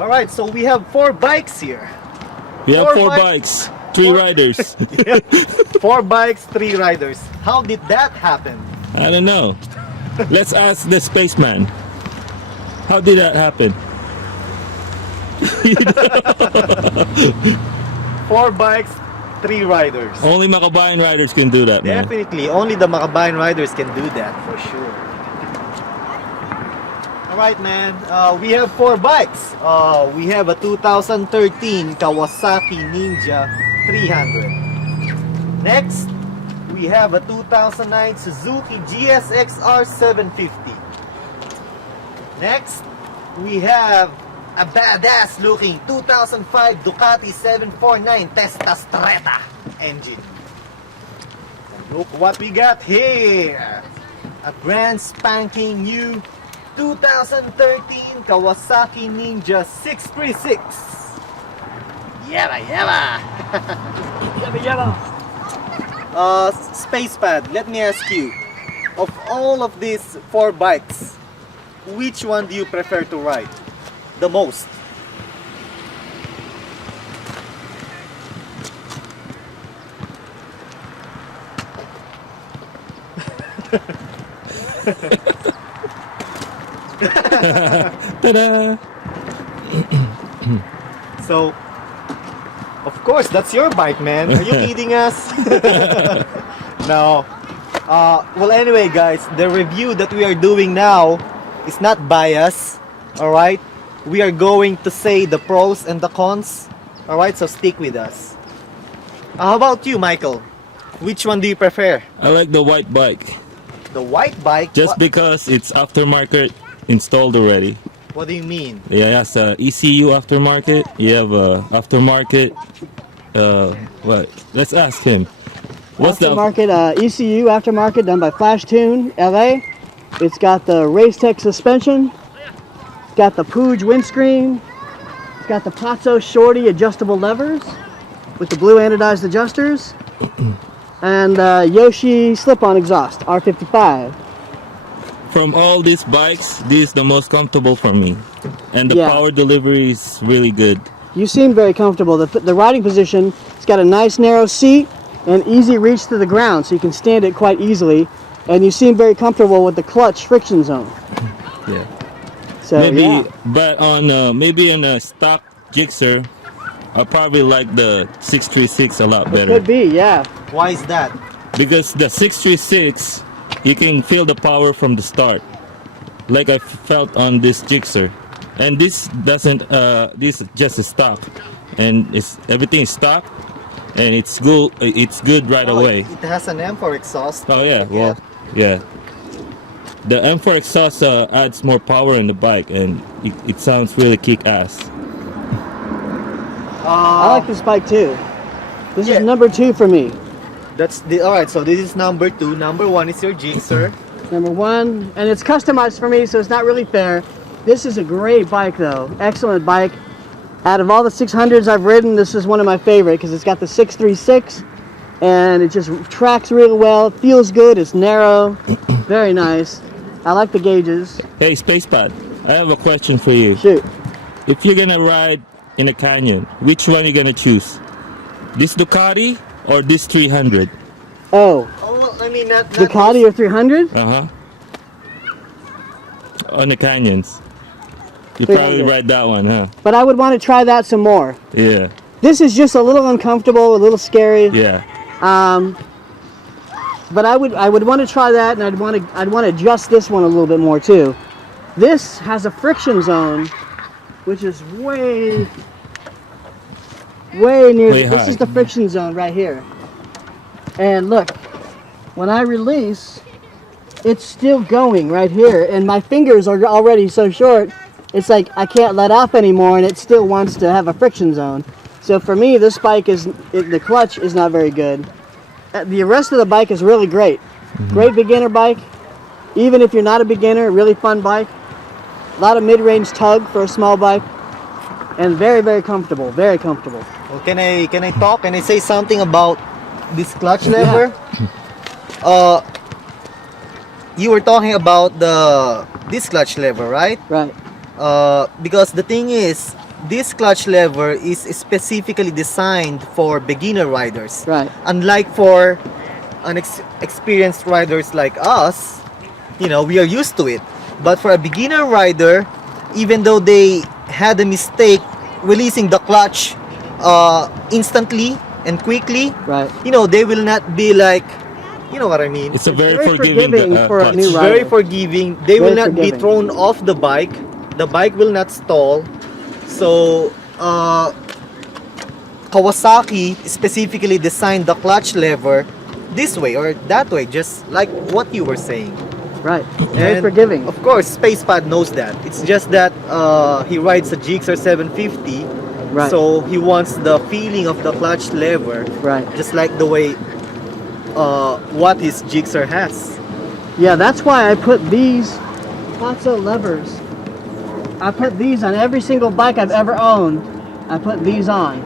All right, so we have 4 bikes here. We have Four four bikes. bikes, 3 riders. Yeah. 4 bikes, 3 riders. How did that happen? I don't know. Let's ask the spaceman. How did that happen? 4 bikes, 3 riders. Only Makabayan riders can do that, man. Definitely, only the Makabayan riders can do that for sure. Alright, man, we have 4 bikes. We have a 2013 Kawasaki Ninja 300. Next, we have a 2009 Suzuki GSXR 750. Next, we have a badass looking 2005 Ducati 749 Testastretta engine. And look what we got here. A brand spanking new 2013 Kawasaki Ninja 636. Yabba yabba. Yabba yabba. Spacepad, let me ask you, of all of these 4 bikes, which one do you prefer to ride the most? Ta-da! So, of course, that's your bike, man. Are you kidding us? No. Well, anyway, guys, the review that we are doing now is not biased. Alright? We are going to say the pros and the cons. Alright, so stick with us. How about you, Michael? Which one do you prefer? I like the white bike. The white bike? Just because it's aftermarket installed already. What do you mean? Yeah, it has ECU aftermarket. You have aftermarket. What? Let's ask him. What's aftermarket ECU aftermarket done by Flash Tune LA. It's got the Racetech suspension. It's got the Pooj windscreen. It's got the Pazzo Shorty adjustable levers with the blue anodized adjusters. And Yoshi slip-on exhaust R55. From all these bikes, this is the most comfortable for me, and the Yeah. power delivery is really good. You seem very comfortable. The riding position, it's got a nice narrow seat and easy reach to the ground, so you can stand it quite easily. And you seem very comfortable with the clutch friction zone. Yeah. So Maybe, yeah. but on maybe in a stock Gixxer, I probably like the 636 a lot better. Could be, yeah. Why is that? Because the 636, you can feel the power from the start, like I felt on this Gixxer. And this doesn't. This is just a stock, and everything is stock, and it's good. It's good right away. It has an M4 exhaust. Oh yeah, well, yeah. The M4 exhaust adds more power in the bike, and it sounds really kick-ass. I like this bike too. This Yeah. is number 2 for me. That's the all right. So this is number 2. Number 1 is your Gixxer. Number 1, and it's customized for me, so it's not really fair. This is a great bike though. Excellent bike. Out of all the 600s I've ridden, this is one of my favorite because it's got the 636 and it just tracks really well. It feels good. It's narrow. Very nice. I like the gauges. Hey, Spacepad, I have a question for you. Shoot. If you're gonna ride in a canyon, which one are you gonna choose? This Ducati or this 300? Oh, Oh, well, I mean not Ducati or 300? Uh-huh. On the canyons. You 300. probably ride that one, huh? But I would want to try that some more. Yeah, This is just a little uncomfortable, a little scary. yeah. But I would want to try that, and I'd want to adjust this one a little bit more too. This has a friction zone, which is way near. Way This high. is the friction zone right here. And look, when I release, it's still going right here, and my fingers are already so short. It's like I can't let off anymore, and it still wants to have a friction zone. So for me, this bike the clutch is not very good. The rest of the bike is really great. Great beginner bike. Even if you're not a beginner, really fun bike. A lot of mid-range tug for a small bike. And very, very comfortable. Very comfortable. Well, can I talk? Can I say something about this clutch lever? You were talking about this clutch lever, right? Right. Because the thing is, this clutch lever is specifically designed for beginner riders. Right. Unlike for experienced riders like us, you know, we are used to it. But for a beginner rider, even though they had a mistake releasing the clutch instantly and quickly, Right. you know, they will not be like, you know what I mean? It's a very, very forgiving, forgiving for a clutch. new rider. Very forgiving. They will Very not be forgiving. thrown off the bike. The bike will not stall. So, Kawasaki specifically designed the clutch lever this way or that way, just like what you were saying. Right. Very And forgiving. Of course, Spacepad knows that. It's just that he rides a Gixxer 750, Right. so he wants the feeling of the clutch lever, Right. just like the way what his Gixxer has. Yeah, that's why I put these Patso levers. I put these on every single bike I've ever owned. I put these on,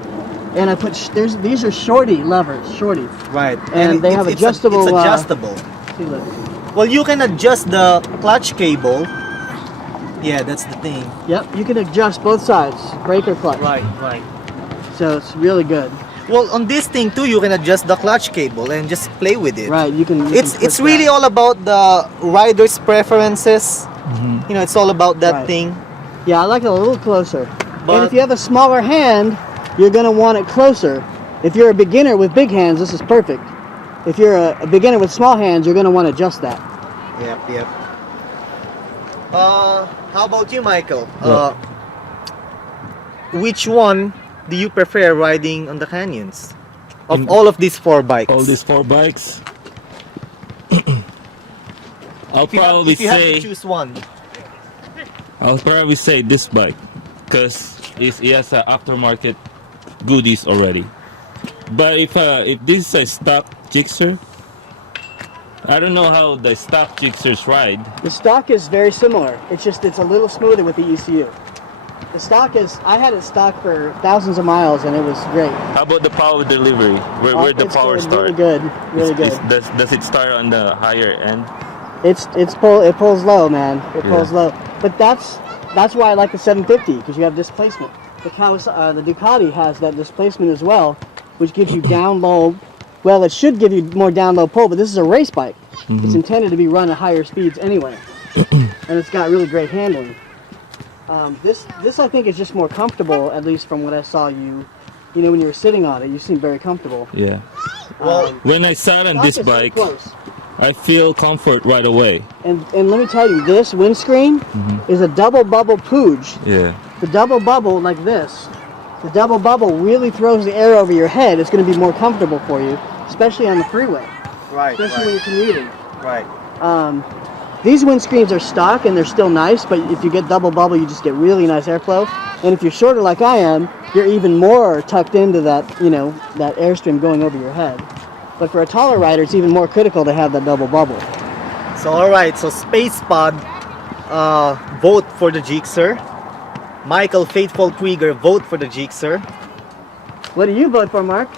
and I put these are shorty levers, shorty. Right. And they have adjustable, It's adjustable. See, look. Well, you can adjust the clutch cable. Yeah, that's the thing. Yep, you can adjust both sides, brake or clutch. Right. So it's really good. Well, on this thing too, you can adjust the clutch cable and just play with it. Right, you can. It's really all about the rider's preferences. Mhm. You know, it's all about that Right. thing. Yeah, I like it a little closer. But- And if you have a smaller hand, you're gonna want it closer. If you're a beginner with big hands, this is perfect. If you're a beginner with small hands, you're gonna want to adjust that. Yep. How about you, Michael? What? Which one do you prefer riding on the canyons? Of In- all of these 4 bikes. All these 4 bikes. I'll If you have- probably if you have to say choose one. this bike, because it has aftermarket goodies already. But if this is a stock Gixxer, I don't know how the stock Gixxers ride. The stock is very similar. It's a little smoother with the ECU. The stock is, I had it stock for thousands of miles and it was great. How about the power delivery? Where the It's power good, start? Really good, really good. Does it start on the higher end? It pulls low, man. It pulls Yeah. low. But that's why I like the 750 because you have displacement. The Ducati has that displacement as well, which gives you down low. Well, it should give you more down low pull, but this is a race bike. It's intended to be run at higher speeds anyway, and it's got really great handling. This I think is just more comfortable, at least from what I saw you. You know, when you were sitting on it, you seemed very comfortable. Yeah. Well, When I sat on Stock this is so bike, close. I feel comfort right away. And let me tell you, this windscreen is a double bubble pooge. Yeah. The double bubble like this, the double bubble really throws the air over your head. It's going to be more comfortable for you, especially on the freeway, right. especially when you're commuting. Right. These windscreens are stock and they're still nice, but if you get double bubble, you just get really nice airflow. And if you're shorter like I am, you're even more tucked into that, you know, that airstream going over your head. But for a taller rider, it's even more critical to have that double bubble. So alright, so Spacepod vote for the Gixxer. Michael Faithful Krieger vote for the Gixxer. What do you vote for, Mark?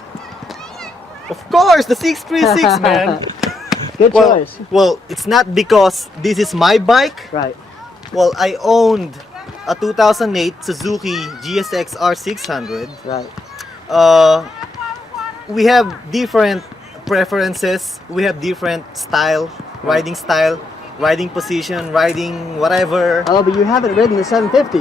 Of course, the 636, man. Good choice. Well, it's not because this is my bike. Right. Well, I owned a 2008 Suzuki GSX R600. Right. We have different preferences. We have different style, riding position, riding whatever. Oh, but you haven't ridden the 750.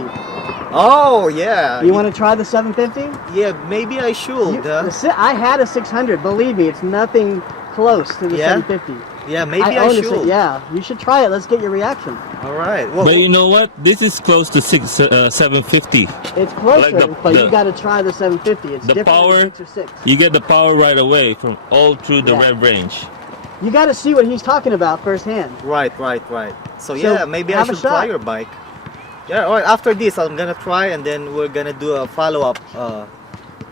Oh, yeah. You want to try the 750? Yeah, maybe I should. I had a 600. Believe me, it's nothing close to the Yeah? 750. Yeah, maybe I own a should. yeah, you should try it. Let's get your reaction. All right. Well, But you know what? This is close to 750. It's closer, Like but you got to try the 750. It's the different power- than 6 or 6. You get the power right away from all through the Yeah. rev range. You got to see what he's talking about firsthand. right. So yeah, maybe I have a should try shot. your bike. Yeah, all right. After this, I'm gonna try, and then we're gonna do a follow-up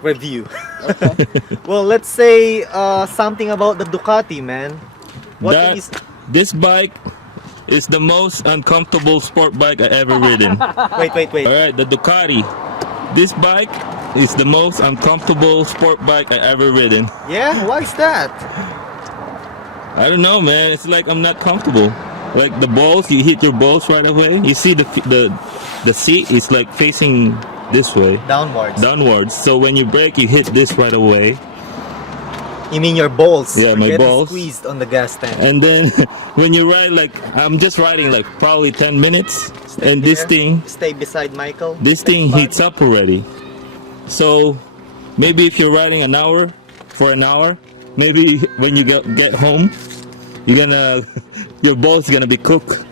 review. Okay. Well, let's say something about the Ducati, man. What That- is? This bike is the most uncomfortable sport bike I ever ridden. Wait. All right, the Ducati. This bike is the most uncomfortable sport bike I ever ridden. Yeah, why is that? I don't know, man. It's like I'm not comfortable. Like the balls, you hit your balls right away. You see the seat is like facing this way, Downwards. downwards. So when you brake, you hit this right away. You mean your balls? Yeah, are my getting balls. squeezed on the gas tank. And then when you ride, like I'm just riding like probably 10 minutes, and this Here, thing, Stay beside Michael. this thing heats up already. So maybe if you're riding an hour, maybe when you get home, you're gonna your balls gonna be cooked.